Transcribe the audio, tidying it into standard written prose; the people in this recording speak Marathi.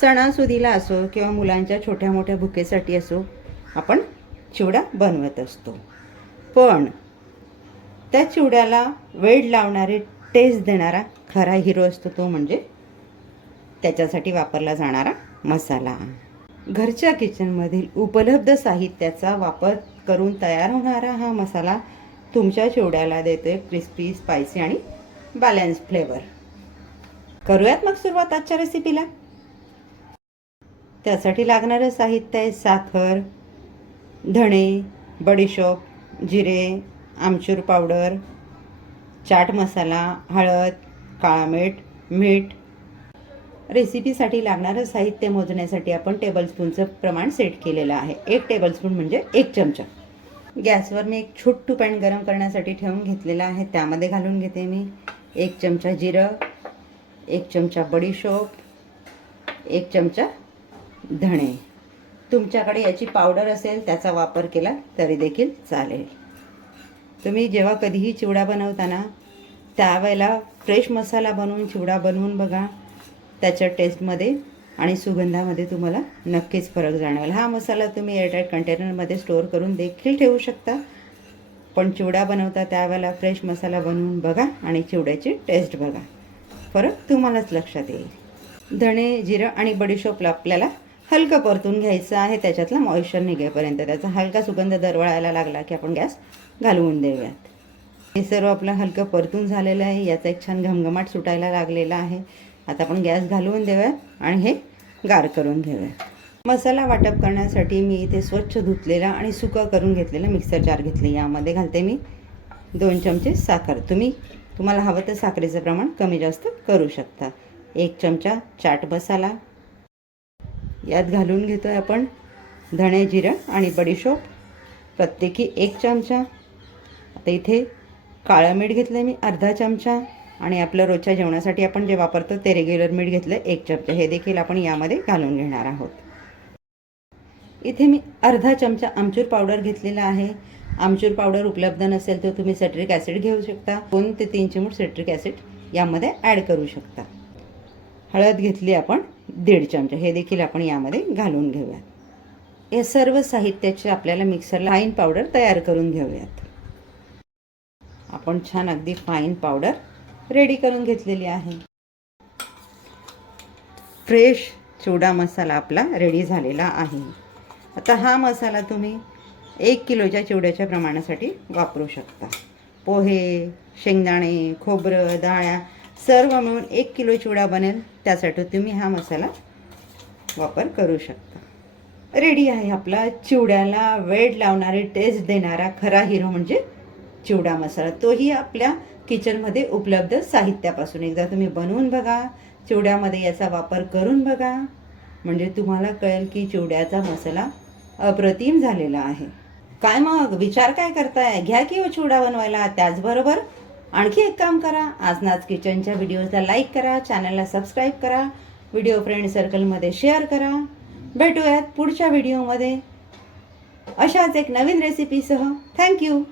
सणासुदीला असो किंवा मुलांच्या छोट्या मोठ्या भुकेसाठी असो आपण चिवडा बनवत असतो. पण त्या चिवड्याला वेड लावणारे, टेस्ट देणारा खरा हिरो असतो तो म्हणजे त्याच्यासाठी वापरला जाणारा मसाला. घरच्या किचनमधील उपलब्ध साहित्याचा वापर करून तयार होणारा हा मसाला तुमच्या चिवड्याला देतोय क्रिस्पी, स्पायसी आणि बॅलन्स फ्लेवर. करूयात मग सुरुवात आजच्या रेसिपीला. त्यासाठी लागणारं साहित्य आहे साखर, धणे, बडीशोप, जिरे, आमचूर पावडर, चाट मसाला, हळद, काळा मीठ, मीठ. रेसिपीसाठी लागणारं साहित्य मोजण्यासाठी आपण टेबलस्पूनचं प्रमाण सेट केलेलं आहे. 1 टेबलस्पून म्हणजे 1 चमचा. गॅसवर मी एक छोटू पॅन गरम करण्यासाठी ठेवून घेतलेला आहे. त्यामध्ये घालून घेते मी 1 चमचा जिरं, 1 चमचा बडीशोप, 1 चमचा धणे. तुमच्याकडे याची पावडर असेल त्याचा वापर केला तरी देखील चालेल. तुम्ही जेव्हा कधीही चिवडा बनवताना त्यावेळेला फ्रेश मसाला बनवून चिवडा बनवून बघा. त्याच्या टेस्टमध्ये आणि सुगंधामध्ये तुम्हाला नक्कीच फरक जाणवेल. हा मसाला तुम्ही एअरटाईट कंटेनरमध्ये स्टोअर करून देखील ठेवू शकता. पण चिवडा बनवता त्यावेळेला फ्रेश मसाला बनवून बघा आणि चिवड्याची टेस्ट बघा. फरक तुम्हालाच लक्षात येईल. धणे, जिरं आणि बडीशोपला आपल्याला हलकं परतून घ्यायचं आहे. त्याच्यातला मॉइश्चर निघेपर्यंत. त्याचा हलका सुगंध दरवळायला लागला की आपण गॅस घालवून देऊयात. हे सर्व आपलं हलकं परतून झालेलं आहे. याचा एक छान घमघमाट सुटायला लागलेला आहे. आता आपण गॅस घालवून देऊयात आणि हे गार करून घेऊयात. मसाला वाटप करण्यासाठी मी इथे स्वच्छ धुतलेला आणि सुका करून घेतलेला मिक्सर जार घेतले. यामध्ये घालते मी 2 चमचे साखर. तुम्हाला हवं तर साखरेचं प्रमाण कमी जास्त करू शकता. 1 चमचा चाट मसाला यात घालून घेतो आहे आपण. धणे, जिरं आणि बडीशोप प्रत्येकी 1 चमचा. आता इथे काळं मीठ घेतलं मी अर्धा चमचा आणि आपलं रोजच्या जेवणासाठी आपण जे वापरतो ते रेग्युलर मीठ घेतलं 1 चमचा. हे देखील आपण यामध्ये घालून घेणार आहोत. इथे मी अर्धा चमचा आमचूर पावडर घेतलेला आहे. आमचूर पावडर उपलब्ध नसेल तर तुम्ही सिट्रिक ॲसिड घेऊ शकता. 2 ते 3 चिमूट सिट्रिक ॲसिड यामध्ये ॲड करू शकता. हळद घेतली आपण 1.5 चमचा. हे देखील आपण यामध्ये घालून घेऊयात. या सर्व साहित्याचे आपल्याला मिक्सरला फाईन पावडर तयार करून घेऊयात. आपण छान अगदी फाईन पावडर रेडी करून घेतलेली आहे. फ्रेश चिवडा मसाला आपला रेडी झालेला आहे. आता हा मसाला तुम्ही 1 किलोच्या चिवड्याच्या प्रमाणासाठी वापरू शकता. पोहे, शेंगदाणे, खोबरं, डाळ्या सर्व मिळून 1 किलो चिवडा बनेल. त्यासाठी तुम्ही हा मसाला वापर करू शकता. रेडी आहे आपला चिवड्याला वेड लावणारे, टेस्ट देणारा खरा हिरो म्हणजे चिवडा मसाला. तोही आपल्या किचनमध्ये उपलब्ध साहित्यापासून. एकदा तुम्ही बनवून बघा, चिवड्यामध्ये याचा वापर करून बघा, म्हणजे तुम्हाला कळेल की चिवड्याचा मसाला अप्रतिम झालेला आहे. काय मग विचार काय करताय? घ्या की हो चिवडा बनवायला. त्याचबरोबर आणखी एक काम करा. आज नाच किचनच्या व्हिडिओजला लाईक करा, चॅनलला सबस्क्राईब करा, व्हिडिओ फ्रेंड सर्कलमध्ये शेअर करा. भेटूयात पुढच्या व्हिडिओमध्ये अशाच एक नवीन रेसिपीसह. थँक्यू.